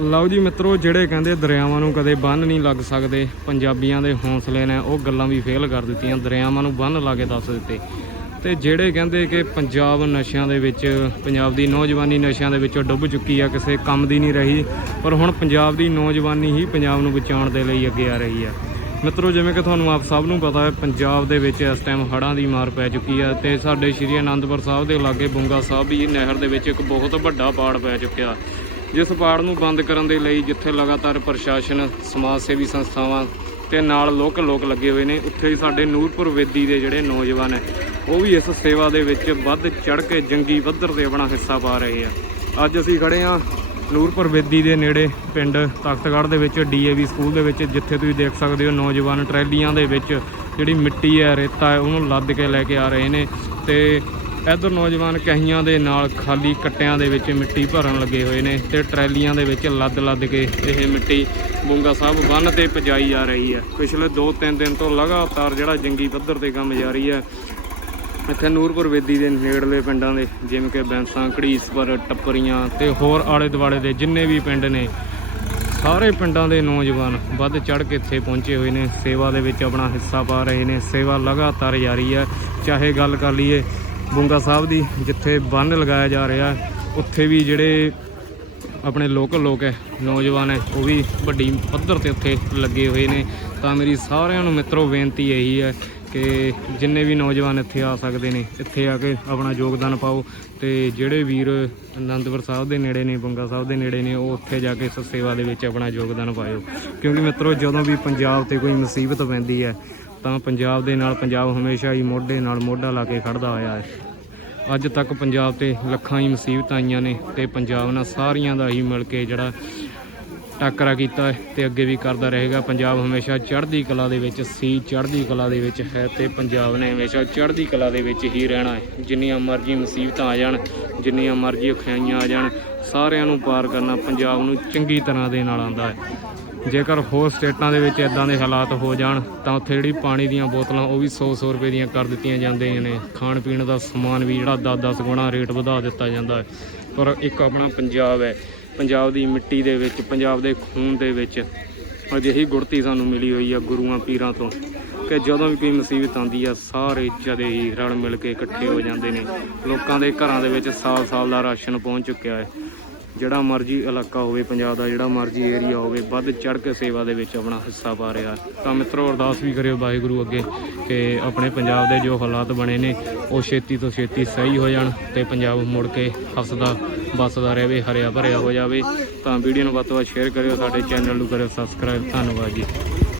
ਲਓ ਜੀ ਮਿੱਤਰੋ, ਜਿਹੜੇ ਕਹਿੰਦੇ ਦਰਿਆਵਾਂ ਨੂੰ ਕਦੇ ਬੰਨ ਨਹੀਂ ਲੱਗ ਸਕਦੇ, ਪੰਜਾਬੀਆਂ ਦੇ ਹੌਸਲੇ ਨੇ ਉਹ ਗੱਲਾਂ ਵੀ ਫੇਲ ਕਰ ਦਿੱਤੀਆਂ, ਦਰਿਆਵਾਂ ਨੂੰ ਬੰਨ ਲਾ ਕੇ ਦੱਸ ਦਿੱਤੇ। ਤੇ ਜਿਹੜੇ ਕਹਿੰਦੇ ਕਿ ਪੰਜਾਬ ਨਸ਼ਿਆਂ ਦੇ ਵਿੱਚ, ਪੰਜਾਬ ਦੀ ਨੌਜਵਾਨੀ ਨਸ਼ਿਆਂ ਦੇ ਵਿੱਚੋਂ ਡੁੱਬ ਚੁੱਕੀ ਆ, ਕਿਸੇ ਕੰਮ ਦੀ ਨਹੀਂ ਰਹੀ, ਪਰ ਹੁਣ ਪੰਜਾਬ ਦੀ ਨੌਜਵਾਨੀ ਹੀ ਪੰਜਾਬ ਨੂੰ ਬਚਾਉਣ ਦੇ ਲਈ ਅੱਗੇ ਆ ਰਹੀ ਆ। ਮਿੱਤਰੋ, ਜਿਵੇਂ ਕਿ ਤੁਹਾਨੂੰ ਆਪ ਸਭ ਨੂੰ ਪਤਾ ਹੈ, ਪੰਜਾਬ ਦੇ ਵਿੱਚ ਇਸ ਟਾਈਮ ਹੜ੍ਹਾਂ ਦੀ ਮਾਰ ਪੈ ਚੁੱਕੀ ਹੈ ਤੇ ਸਾਡੇ ਸ਼੍ਰੀ ਅਨੰਦਪੁਰ ਸਾਹਿਬ ਦੇ ਲਾਗੇ ਬੁੰਗਾ ਸਾਹਿਬ ਵੀ ਨਹਿਰ ਦੇ ਵਿੱਚ ਇੱਕ ਬਹੁਤ ਵੱਡਾ ਬਾੜ ਪੈ ਚੁੱਕਿਆ। ਜਿਸ ਪਾੜ ਨੂੰ ਬੰਦ ਕਰਨ ਦੇ ਲਈ ਜਿੱਥੇ ਲਗਾਤਾਰ ਪ੍ਰਸ਼ਾਸਨ, ਸਮਾਜ ਸੇਵੀ ਸੰਸਥਾਵਾਂ ਤੇ ਨਾਲ ਲੋਕ ਲੋਕ ਲੱਗੇ ਹੋਏ ਨੇ, ਉੱਥੇ ਹੀ ਸਾਡੇ ਨੂਰਪੁਰ ਵੇਦੀ ਦੇ ਜਿਹੜੇ ਨੌਜਵਾਨ ਹੈ, ਉਹ ਵੀ ਇਸ ਸੇਵਾ ਦੇ ਵਿੱਚ ਵੱਧ ਚੜ ਕੇ ਜੰਗੀ ਪੱਧਰ ਤੇ ਆਪਣਾ ਹਿੱਸਾ ਪਾ ਰਹੇ ਆ। ਅੱਜ ਅਸੀਂ ਖੜੇ ਆ ਨੂਰਪੁਰ ਵੇਦੀ ਦੇ ਨੇੜੇ ਪਿੰਡ ਤਖਤਗੜ੍ਹ ਦੇ ਵਿੱਚ ਡੀਏਵੀ ਸਕੂਲ ਦੇ ਵਿੱਚ, ਜਿੱਥੇ ਤੁਸੀਂ ਦੇਖ ਸਕਦੇ ਹੋ ਨੌਜਵਾਨ ਟਰੈਲੀਆਂ ਦੇ ਵਿੱਚ ਜਿਹੜੀ ਮਿੱਟੀ ਹੈ, ਰੇਤਾ ਹੈ, ਉਹਨੂੰ ਲੱਦ ਕੇ ਲੈ ਕੇ ਆ ਰਹੇ ਨੇ ਤੇ ਇੱਧਰ ਨੌਜਵਾਨ ਕਹੀਆਂ ਦੇ ਨਾਲ ਖਾਲੀ ਕੱਟਿਆਂ ਦੇ ਵਿੱਚ ਮਿੱਟੀ ਭਰਨ ਲੱਗੇ ਹੋਏ ਨੇ ਤੇ ਟਰੈਲੀਆਂ ਦੇ ਵਿੱਚ ਲੱਦ ਲੱਦ ਕੇ ਇਹ ਮਿੱਟੀ ਬੁੰਗਾ ਸਾਹਿਬ ਬੰਨ ਤੇ ਪਜਾਈ ਜਾ ਰਹੀ ਹੈ। ਪਿਛਲੇ 2-3 ਦਿਨ ਤੋਂ ਲਗਾਤਾਰ ਜਿਹੜਾ ਜੰਗੀ ਪੱਧਰ ਤੇ ਕੰਮ ਜਾਰੀ ਹੈ, ਇੱਥੇ ਨੂਰਪੁਰ ਵੇਦੀ ਦੇ ਨੇੜਲੇ ਪਿੰਡਾਂ ਦੇ, ਜਿਵੇਂ ਕਿ ਬੈਂਸਾਂ, ਘੜੀਸਪੁਰ, ਟੱਪਰੀਆਂ ਤੇ ਹੋਰ ਆਲੇ ਦੁਆਲੇ ਦੇ ਜਿੰਨੇ ਵੀ ਪਿੰਡ ਨੇ, ਸਾਰੇ ਪਿੰਡਾਂ ਦੇ ਨੌਜਵਾਨ ਵੱਧ ਚੜ ਕੇ ਇੱਥੇ ਪਹੁੰਚੇ ਹੋਏ ਨੇ। ਸੇਵਾ ਦੇ ਵਿੱਚ ਆਪਣਾ ਹਿੱਸਾ ਪਾ ਰਹੇ ਨੇ। ਸੇਵਾ ਲਗਾਤਾਰ ਜਾਰੀ ਹੈ। ਚਾਹੇ ਗੱਲ ਕਰ ਲਈਏ ਬੁੰਗਾ ਸਾਹਿਬ ਦੀ, ਜਿੱਥੇ ਬੰਨ ਲਗਾਇਆ ਜਾ ਰਿਹਾ, ਉੱਥੇ ਵੀ ਜਿਹੜੇ ਆਪਣੇ ਲੋਕਲ ਲੋਕ ਹੈ, ਨੌਜਵਾਨ ਹੈ, ਉਹ ਵੀ ਵੱਡੀ ਪੱਧਰ ਤੇ ਉੱਥੇ ਲੱਗੇ ਹੋਏ ਨੇ। ਤਾਂ ਮੇਰੀ ਸਾਰਿਆਂ ਨੂੰ ਮਿੱਤਰੋ, ਬੇਨਤੀ ਇਹੀ ਹੈ ਕਿ ਜਿੰਨੇ ਵੀ ਨੌਜਵਾਨ ਇੱਥੇ ਆ ਸਕਦੇ ਨੇ, ਇੱਥੇ ਆ ਕੇ ਆਪਣਾ ਯੋਗਦਾਨ ਪਾਓ ਤੇ ਜਿਹੜੇ ਵੀਰ ਅਨੰਦਪੁਰ ਸਾਹਿਬ ਦੇ ਨੇੜੇ ਨੇ, ਬੰਗਾ ਸਾਹਿਬ ਦੇ ਨੇੜੇ ਨੇ, ਉਹ ਉੱਥੇ ਜਾ ਕੇ ਸੇਵਾ ਦੇ ਵਿੱਚ ਆਪਣਾ ਯੋਗਦਾਨ ਪਾਇਓ। ਕਿਉਂਕਿ ਮਿੱਤਰੋ, ਜਦੋਂ ਵੀ ਪੰਜਾਬ ਤੇ ਕੋਈ ਮੁਸੀਬਤ ਪੈਂਦੀ ਹੈ ਤਾਂ ਪੰਜਾਬ ਦੇ ਨਾਲ ਪੰਜਾਬ ਹਮੇਸ਼ਾ ਹੀ ਮੋਢੇ ਨਾਲ ਮੋਢਾ ਲਾ ਕੇ ਖੜਦਾ ਹੋਇਆ ਹੈ। ਅੱਜ ਤੱਕ ਪੰਜਾਬ ਤੇ ਲੱਖਾਂ ਹੀ ਮੁਸੀਬਤਾਂ ਆਈਆਂ ਨੇ ਤੇ ਪੰਜਾਬ ਨਾਲ ਸਾਰੀਆਂ ਦਾ ਹੀ ਮਿਲ ਕੇ ਜਿਹੜਾ ਟੱਕਰਾ ਕੀਤਾ ਹੈ ਤੇ ਅੱਗੇ ਵੀ ਕਰਦਾ ਰਹੇਗਾ। ਪੰਜਾਬ ਹਮੇਸ਼ਾ ਚੜ੍ਹਦੀ ਕਲਾ ਦੇ ਵਿੱਚ ਸੀ, ਚੜ੍ਹਦੀ ਕਲਾ ਦੇ ਵਿੱਚ ਹੈ ਤੇ ਪੰਜਾਬ ਨੇ ਹਮੇਸ਼ਾ ਚੜ੍ਹਦੀ ਕਲਾ ਦੇ ਵਿੱਚ ਹੀ ਰਹਿਣਾ ਹੈ। ਜਿੰਨੀਆਂ ਮਰਜ਼ੀ ਮੁਸੀਬਤਾਂ ਆ ਜਾਣ, ਜਿੰਨੀਆਂ ਮਰਜ਼ੀ ਔਖਿਆਈਆਂ ਆ ਜਾਣ, ਸਾਰਿਆਂ ਨੂੰ ਪਾਰ ਕਰਨਾ ਪੰਜਾਬ ਨੂੰ ਚੰਗੀ ਤਰ੍ਹਾਂ ਦੇ ਨਾਲ ਆਉਂਦਾ ਹੈ। ਜੇਕਰ ਹੋਰ ਸਟੇਟਾਂ ਦੇ ਵਿੱਚ ਇਦਾਂ ਦੇ ਹਾਲਾਤ ਹੋ ਜਾਣ, ਤਾਂ ਉੱਥੇ ਜਿਹੜੀ ਪਾਣੀ ਦੀਆਂ ਬੋਤਲਾਂ, ਉਹ ਵੀ 100-100 ਰੁਪਏ ਦੀਆਂ ਕਰ ਦਿੱਤੀਆਂ ਜਾਂਦੀਆਂ ਨੇ। ਖਾਣ ਪੀਣ ਦਾ ਸਮਾਨ ਵੀ ਜਿਹੜਾ 10-10 ਗੁਣਾ ਰੇਟ ਵਧਾ ਦਿੱਤਾ ਜਾਂਦਾ ਹੈ। ਪਰ ਇੱਕ ਆਪਣਾ ਪੰਜਾਬ ਹੈ। ਪੰਜਾਬ ਦੀ ਮਿੱਟੀ ਦੇ ਵਿੱਚ, ਪੰਜਾਬ ਦੇ ਖੂਨ ਦੇ ਵਿੱਚ ਅਜਿਹੀ ਗੁੜਤੀ ਸਾਨੂੰ ਮਿਲੀ ਹੋਈ ਆ ਗੁਰੂਆਂ, ਪੀਰਾਂ ਤੋਂ ਕਿ ਜਦੋਂ ਵੀ ਕੋਈ ਮੁਸੀਬਤ ਆਉਂਦੀ ਆ, ਸਾਰੇ ਜਦੇ ਹੀ ਰਲ ਮਿਲ ਕੇ ਇਕੱਠੇ ਹੋ ਜਾਂਦੇ ਨੇ। ਲੋਕਾਂ ਦੇ ਘਰਾਂ ਦੇ ਵਿੱਚ ਸਾਲ-ਸਾਲ ਦਾ ਰਾਸ਼ਨ ਪਹੁੰਚ ਚੁੱਕਿਆ ਹੈ। ਜਿਹੜਾ ਮਰਜ਼ੀ ਇਲਾਕਾ ਹੋਵੇ, ਪੰਜਾਬ ਦਾ ਜਿਹੜਾ ਮਰਜ਼ੀ ਏਰੀਆ ਹੋਵੇ, ਵੱਧ ਚੜ ਕੇ ਸੇਵਾ ਦੇ ਵਿੱਚ ਆਪਣਾ ਹਿੱਸਾ ਪਾ ਰਿਹਾ। ਤਾਂ ਮਿੱਤਰੋ, ਅਰਦਾਸ ਵੀ ਕਰਿਓ ਵਾਹਿਗੁਰੂ ਅੱਗੇ ਕਿ ਆਪਣੇ ਪੰਜਾਬ ਦੇ ਜੋ ਹਾਲਾਤ ਬਣੇ ਨੇ, ਉਹ ਛੇਤੀ ਤੋਂ ਛੇਤੀ ਸਹੀ ਹੋ ਜਾਣ ਤੇ ਪੰਜਾਬ ਮੁੜ ਕੇ ਹੱਸਦਾ ਬਸਦਾ ਰਹੇ, ਹਰਿਆ ਭਰਿਆ ਹੋ ਜਾਵੇ। ਤਾਂ ਵੀਡੀਓ ਨੂੰ ਵੱਧ ਤੋਂ ਵੱਧ ਸ਼ੇਅਰ ਕਰਿਓ, ਸਾਡੇ ਚੈਨਲ ਨੂੰ ਕਰਿਓ ਸਬਸਕ੍ਰਾਈਬ ਧੰਨਵਾਦ ਜੀ।